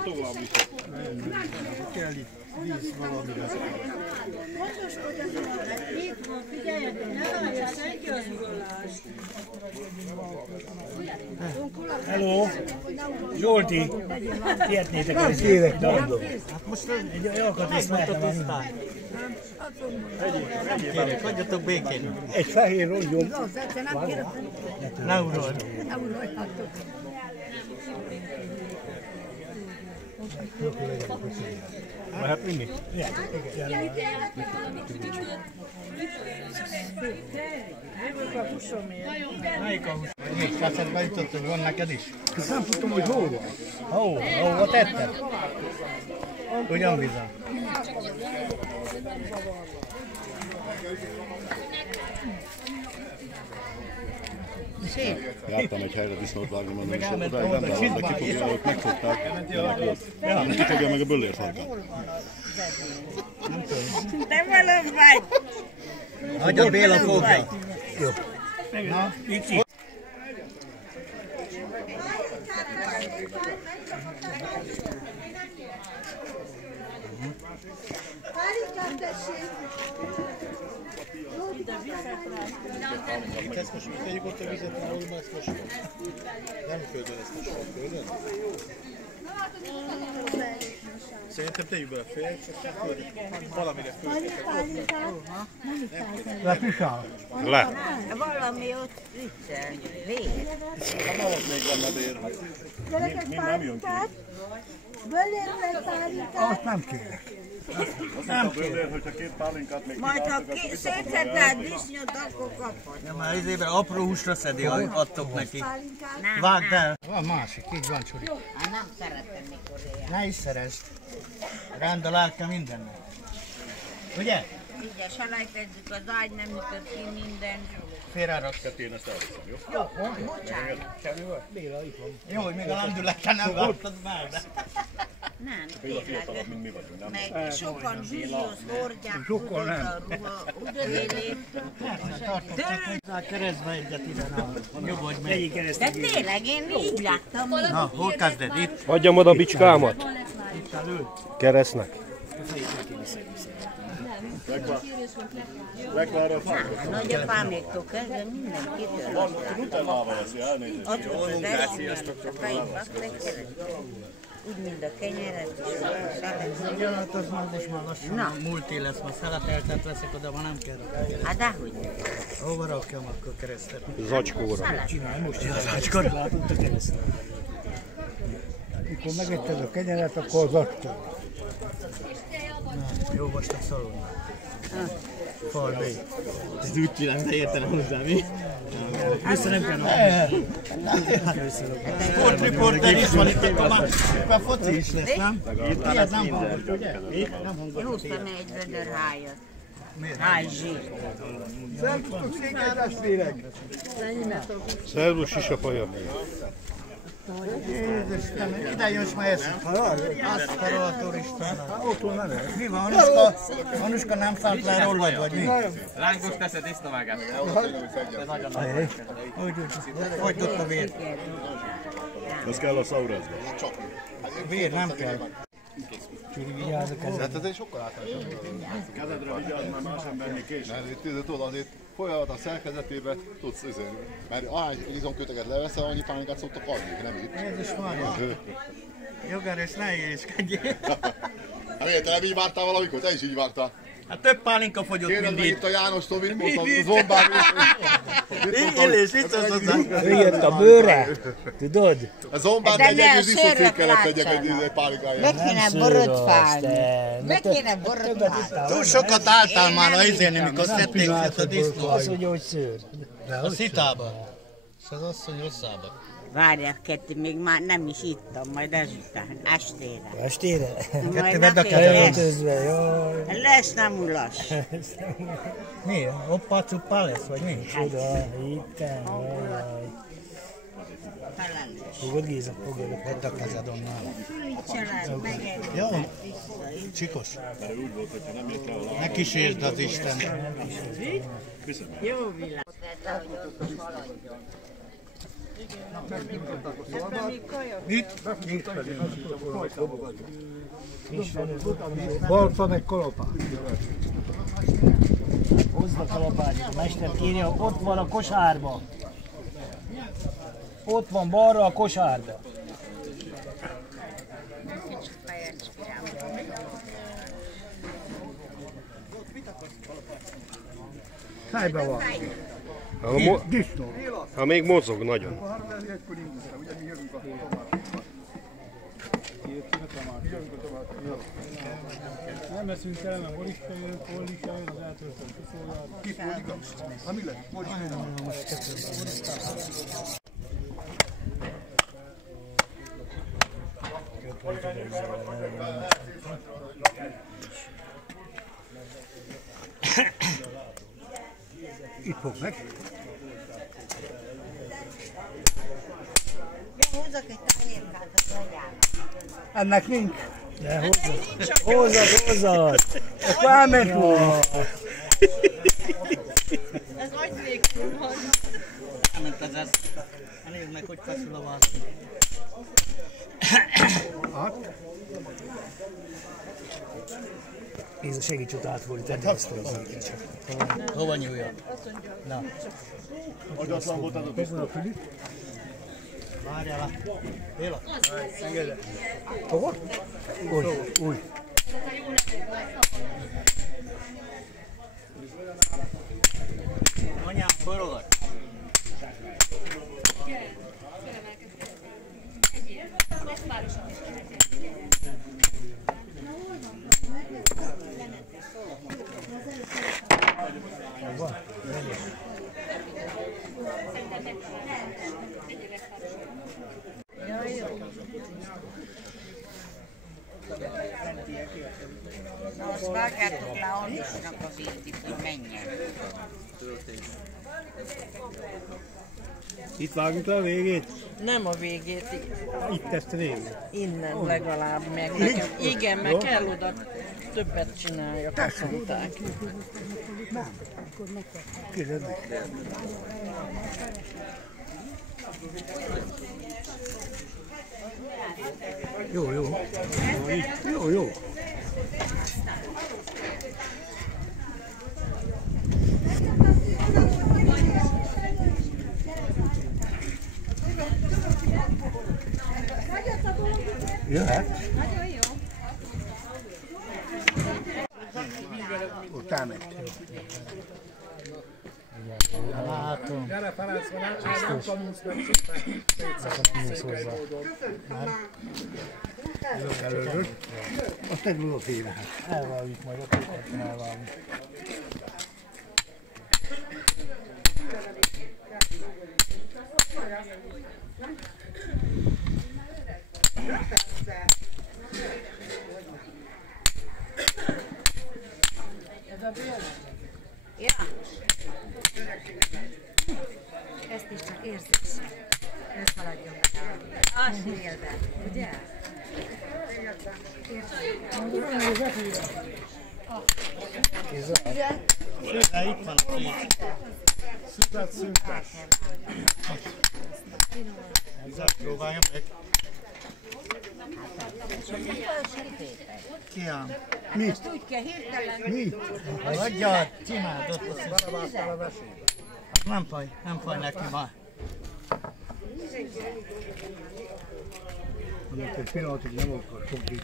Aztán tovább is. Kell itt víz valamire. Hello! Zsolti! Hihetnétek el, hogy kérek, mondom. Hát most egy alkatrész lehetne már. Kérek, hagyjatok békén. Egy fehér rongyom. Ne urod. Lehet vinni? Melyik a hús? Még százat bejutott, hogy van neked is? Nem tudtam, hogy hol van. Hova tetted? Ugyan bizony. Jártam egy helyre disznót vágni, mondom, és odáig nem dálom, de kifogja, ők megfogták, de neki ott. Kifogja meg a böllér farkát. Te velem vagy! Hagyja Béla fogja. Jó. Na, Pici. Itt ezt most tegyük ott a vizet, ahol ma ezt mosva. Nem földön ezt mosva, földön? Szerintem tegyük bele a fél, csak földön. Valamire földön. Letusál? Le. Valami ott viccel, vér. Hát ott még van a bér. Mi nem jön ki. Bölérre pálinkát. Azt nem kérek. Nem a böllér, hogyha két pálinkát még Majd ha kiváltogat, szétszednád disznót, akkor kapod. Ja, már izében apró húsra szedi, adtok neki. Nem, Vágd el. Van másik, így van, Csuri. Hát nem szeretem, mikor ilyen. Ne is szerezd. Rendalálka mindennek. Ugye? Ugye, selejtezzük az ágy, nem ütött ki minden. Félreraksz. én ezt elviszem, jó? Jó, bocsánat. Jó, hogy még a lendülettel nem vágtad már, de... Nem, Béla tényleg. fiatalabb, mint mi vagyunk, nem? Meg sokan zsúzshoz hordják, tudod, a ruha, ugyanélét. A keresztbe egyet ide, na. Nyugodj meg. Egyik keresztül. De tényleg, én így láttam. Na, hol kezded? Itt? Adjam oda a bicskámat. Keresztnek. Megvárja a fákat. Nagyapáméktól kezdve mindenkitől. Nutellával eszi, elnézést. Ott volt az első, a fejét rakták, úgy, mint a kenyeret is, a szelet. Ja, hát az már most már lassan multi lesz, ma szeleteltet veszek oda, ma nem kell. Hát dehogy. Hova rakjam akkor keresztet? Zacskóra. Csinálj most az ácskor. Látod a keresztül. Mikor megetted a kenyeret, akkor az acskor. Jó vastag szalonna. Falbé. Ez úgy csinálom, de értenem hozzá, mi? Vissza nem kell Sportriporter is van itt, éppen foci is lesz, nem? Ilyet nem hangos, ugye? Nem hangos. Húztam egy vödör hájat. Hájzsír. Szervus sisafaja. Jézustenem, ide jössz ma eszik. Azt karol a turistán. Otthon nem el. Mi van, Anuska nem szállt le rólad, vagy mi? Lángos teszed, disznóvágás. Hogy ott a vér? Ez kell a szaurazba. Vér nem kell. Csuri, vigyázz a kezed. Hát ez egy sokkal általánosabb. Kezedre vigyázz, mert más sem venni később. Tudod, azért folyamat a szerkezetébe tudsz üzélni. Mert ahány izomköteget leveszel, annyi pálinkát szoktak adni, nem itt. Jézus Mária. Jogerős, ne éjskedjél. Hát miért, te nem így vártál valamikor? Te is így vártál. Hát több pálinka fogyott, Kérdez mint meg itt. itt a Jánostól, mit mondtam, a zombár. Illés, itt az hozzá. Ő jött a bőre, tudod? A zombár De egy ne a egész szőrök visszafékelet tegyek látszanak. egy pálinkáját. Meg kéne borotfálni. Meg kéne borotfálni. Túl sokat álltál már a izéni, mikor szedték szét a disznót. Azt mondja, hogy szőr. A szitába. És az asszony rosszába. Várják, Ketty, még már nem is ittam, majd ezután, estére. Estére? Majd vedd a napig kezed. lesz. Öltözve, jaj. Lesz, nem ulas. Mi? Hoppá cuppá lesz, vagy mi? Oda, itten, jaj. Felelős. Fogod, Géza? Fogod. Vedd a kezed onnan. Család, megedni. Jó? Csikos. Ne kísérd az Isten. Jó világ. Balta meg kalapágy. Hozd a kalapágyat, a mester kéri, ott van a kosárba. Ott van balra a kosárba. Helyben van. Disznó. Ha még mozog nagyon. Nem veszünk el, mert Boris se jön, Polli se jön, az eltöltött kiszolgált. Ki Pollika? Ha mi lett? Boris Itt fog meg. Húzzak egy tányérkát, az anyának. Ennek nincs. De hozzad. Akkor elment volna. Ez nagy nélkül van. Elment az ez. Nézd meg, hogy feszül a vászon. Géza, segíts ott átfordítani ezt a Hova nyúljak? Na. agyatlan volt az a biztos. Várjál. Béla. Engedj. Hova? Új. Anyám, forrolak. Na, azt vágjátok le Andisnak a végét, hogy menjen. Itt vágjuk le a végét? Nem a végét, Itt ezt a végét. innen legalább meg. Nekem, igen, meg kell oda többet csináljak, azt mondták. Kérdezd. Jó. Jó. Jöhet. Ott elmegy. Látom. Gyere, Ferenc, nem kamusz, nem Előről. Azt egy lulóféle. Elvágjuk majd, a kókatban elvágjuk. Ja. Ezt is csak érzés. Ne szaladjon be. Az félbe, ugye? De itt van a két. Szüzet, szüntes. Ezzel próbálja meg. Kiám. Mi? Ezt úgy kell hirtelen. Mi? Hagyjad, csináld ott a szüzet. Nem faj neki már. Egy pillanatig nem akar fogni.